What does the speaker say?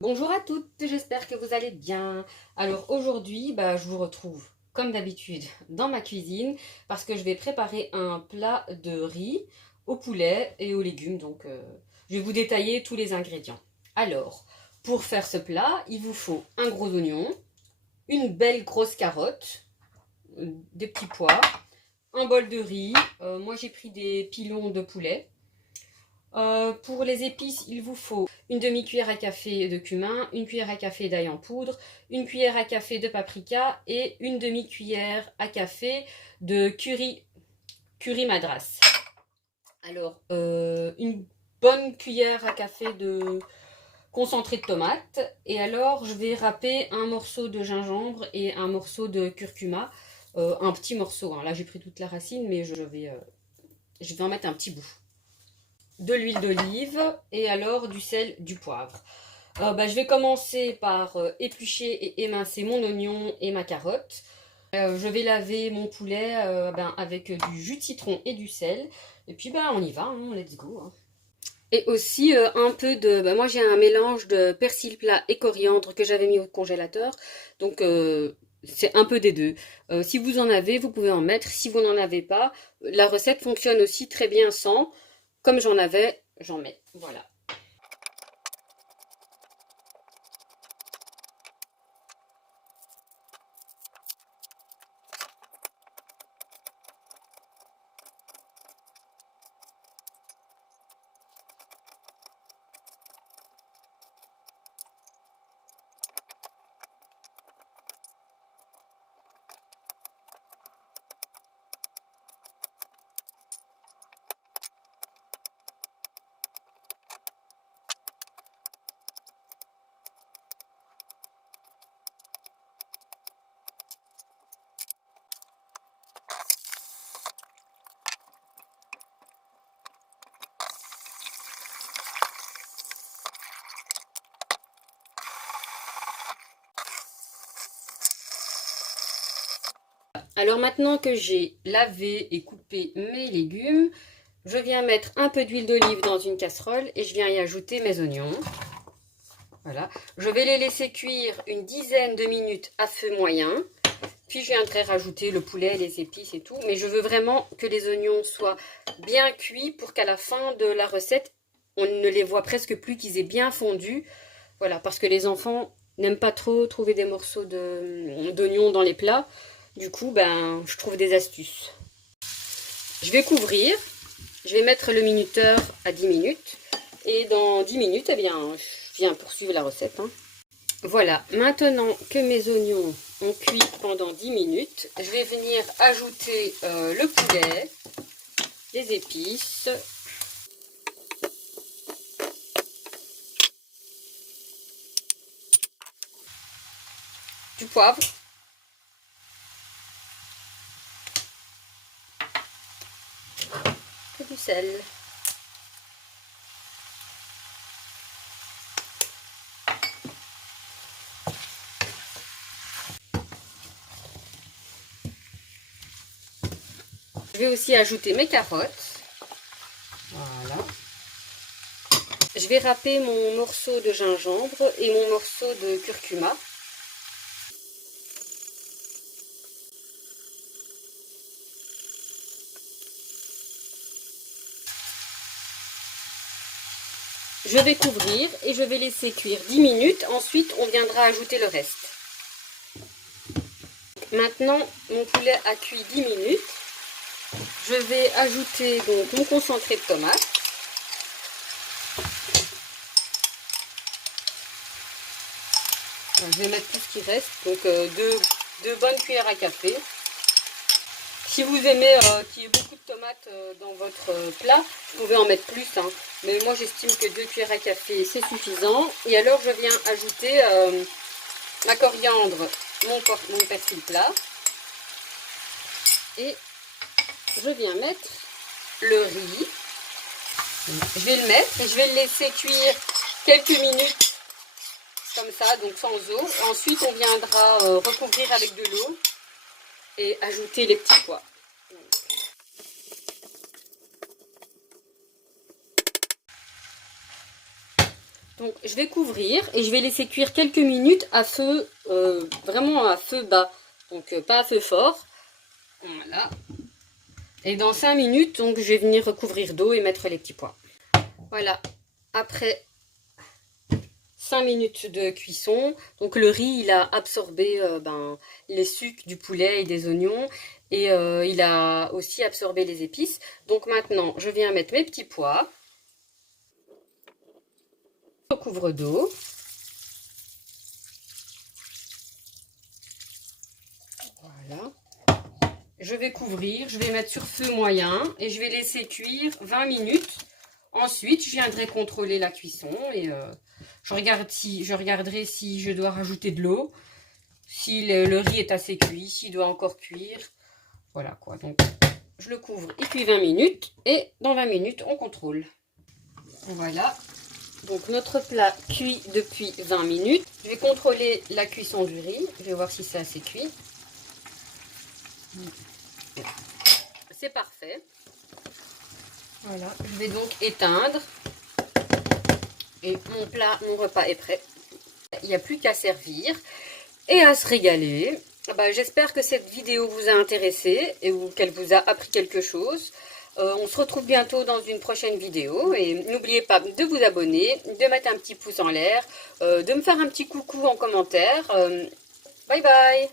Bonjour à toutes, j'espère que vous allez bien. Alors aujourd'hui, je vous retrouve comme d'habitude dans ma cuisine parce que je vais préparer un plat de riz au poulet et aux légumes. Je vais vous détailler tous les ingrédients. Alors, pour faire ce plat, il vous faut un gros oignon, une belle grosse carotte, des petits pois, un bol de riz. Moi j'ai pris des pilons de poulet. Pour les épices, il vous faut une demi-cuillère à café de cumin, une cuillère à café d'ail en poudre, une cuillère à café de paprika et une demi-cuillère à café de curry madras. Alors, une bonne cuillère à café de concentré de tomate. Et alors, je vais râper un morceau de gingembre et un morceau de curcuma. Un petit morceau, hein. Là, j'ai pris toute la racine, mais je vais en mettre un petit bout. De l'huile d'olive et alors du sel, du poivre. Je vais commencer par éplucher et émincer mon oignon et ma carotte. Je vais laver mon poulet avec du jus de citron et du sel. Et puis on y va, hein, let's go, hein. Et aussi un peu de... moi j'ai un mélange de persil plat et coriandre que j'avais mis au congélateur. Donc c'est un peu des deux. Si vous en avez, vous pouvez en mettre. Si vous n'en avez pas, la recette fonctionne aussi très bien sans. Comme j'en avais, j'en mets. Voilà. Alors maintenant que j'ai lavé et coupé mes légumes, je viens mettre un peu d'huile d'olive dans une casserole et je viens y ajouter mes oignons. Voilà. Je vais les laisser cuire une dizaine de minutes à feu moyen. Puis je viendrai rajouter le poulet, les épices et tout. Mais je veux vraiment que les oignons soient bien cuits pour qu'à la fin de la recette, on ne les voit presque plus, qu'ils aient bien fondu. Voilà, parce que les enfants n'aiment pas trop trouver des morceaux d'oignons dans les plats. Du coup, je trouve des astuces. Je vais couvrir. Je vais mettre le minuteur à 10 minutes. Et dans 10 minutes, je viens poursuivre la recette, hein. Voilà, maintenant que mes oignons ont cuit pendant 10 minutes, je vais venir ajouter le poulet, les épices, du poivre et du sel. Je vais aussi ajouter mes carottes. Voilà. Je vais râper mon morceau de gingembre et mon morceau de curcuma. Je vais couvrir et je vais laisser cuire 10 minutes. Ensuite, on viendra ajouter le reste. Maintenant, mon poulet a cuit 10 minutes. Je vais ajouter donc mon concentré de tomate. Je vais mettre tout ce qui reste, donc deux bonnes cuillères à café. Si vous aimez qu'il y ait beaucoup de tomates dans votre plat, vous pouvez en mettre plus, hein. Mais moi j'estime que 2 cuillères à café c'est suffisant. Et alors je viens ajouter ma coriandre, mon persil plat. Et je viens mettre le riz. Je vais le mettre et je vais le laisser cuire quelques minutes comme ça, donc sans eau. Ensuite, on viendra recouvrir avec de l'eau et ajouter les petits pois. Donc je vais couvrir et je vais laisser cuire quelques minutes à feu, vraiment à feu bas. Donc pas à feu fort. Voilà. Et dans 5 minutes, donc je vais venir recouvrir d'eau et mettre les petits pois. Voilà. Après 5 minutes de cuisson, donc le riz il a absorbé les sucs du poulet et des oignons et il a aussi absorbé les épices. Donc maintenant je viens mettre mes petits pois, je recouvre d'eau. Voilà. Je vais couvrir, je vais mettre sur feu moyen et je vais laisser cuire 20 minutes. Ensuite, je viendrai contrôler la cuisson et je regarderai si je dois rajouter de l'eau, si le riz est assez cuit, s'il doit encore cuire. Voilà quoi, donc je le couvre, il cuit 20 minutes et dans 20 minutes, on contrôle. Voilà, donc notre plat cuit depuis 20 minutes. Je vais contrôler la cuisson du riz, je vais voir si c'est assez cuit. C'est parfait. Voilà, je vais donc éteindre. Et mon repas est prêt. Il n'y a plus qu'à servir et à se régaler. J'espère que cette vidéo vous a intéressé et qu'elle vous a appris quelque chose. On se retrouve bientôt dans une prochaine vidéo. Et n'oubliez pas de vous abonner, de mettre un petit pouce en l'air, de me faire un petit coucou en commentaire. Bye bye!